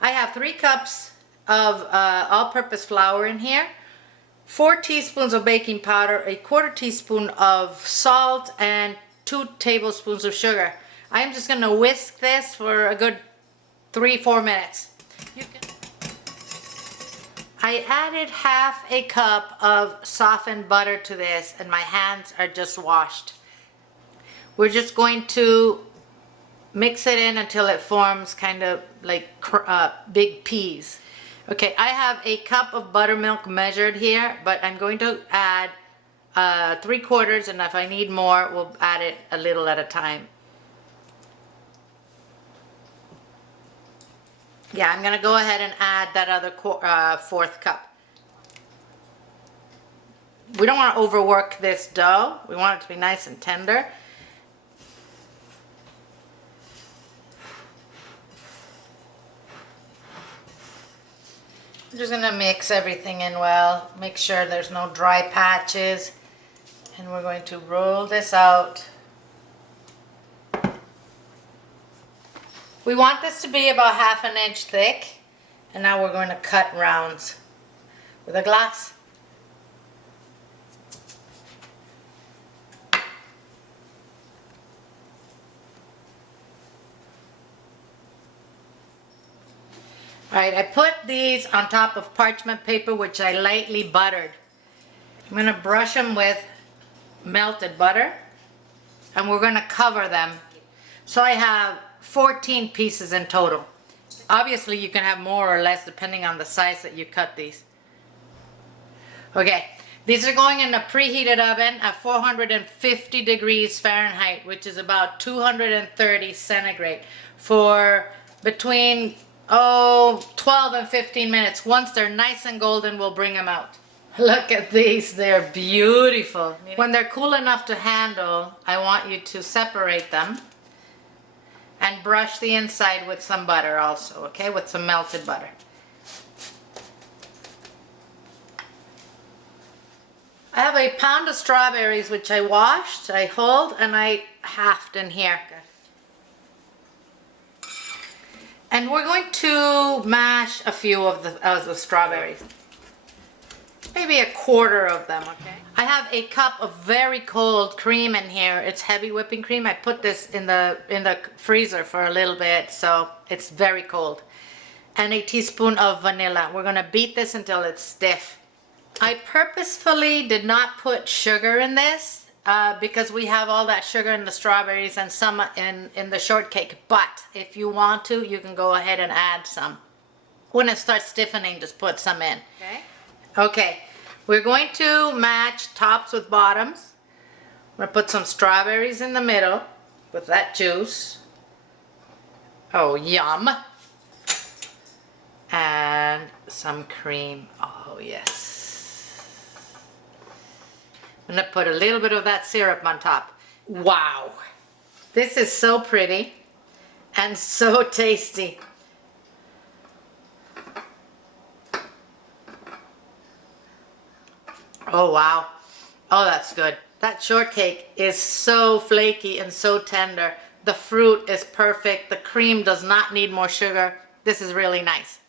I have 3 cups of all-purpose flour in here, 4 teaspoons of baking powder, a 1/4 teaspoon of salt, and 2 tablespoons of sugar. I'm just going to whisk this for a good 3-4 minutes. I added 1/2 a cup of softened butter to this, and my hands are just washed. We're just going to mix it in until it forms kind of like big peas. Okay, I have a cup of buttermilk measured here, but I'm going to add 3/4, and if I need more, we'll add it a little at a time. Yeah, I'm going to go ahead and add that other 1/4 cup. We don't want to overwork this dough. We want it to be nice and tender. I'm just going to mix everything in well, make sure there's no dry patches, and we're going to roll this out. We want this to be about 1/2 inch thick, and now we're going to cut rounds with a glass. Alright, I put these on top of parchment paper, which I lightly buttered. I'm going to brush them with melted butter, and we're going to cover them. So I have 14 pieces in total. Obviously you can have more or less depending on the size that you cut these. Okay, these are going in a preheated oven at 450 degrees Fahrenheit, which is about 230 centigrade, for between 12 and 15 minutes. Once they're nice and golden, we'll bring them out. Look at these, they're beautiful. When they're cool enough to handle, I want you to separate them and brush the inside with some butter also, okay, with some melted butter. I have a pound of strawberries which I washed, I hulled, and I halved in here. And we're going to mash a few of the strawberries. Maybe 1/4 of them, okay? I have a cup of very cold cream in here. It's heavy whipping cream. I put this in the freezer for a little bit, so it's very cold. And a teaspoon of vanilla. We're gonna beat this until it's stiff. I purposefully did not put sugar in this because we have all that sugar in the strawberries and some in the shortcake. But if you want to, you can go ahead and add some. When it starts stiffening, just put some in. Okay. Okay, we're going to match tops with bottoms. I'm going to put some strawberries in the middle with that juice. Oh, yum. And some cream. Oh, yes. I'm going to put a little bit of that syrup on top. Wow. This is so pretty and so tasty. Oh wow, oh that's good. That shortcake is so flaky and so tender. The fruit is perfect. The cream does not need more sugar. This is really nice.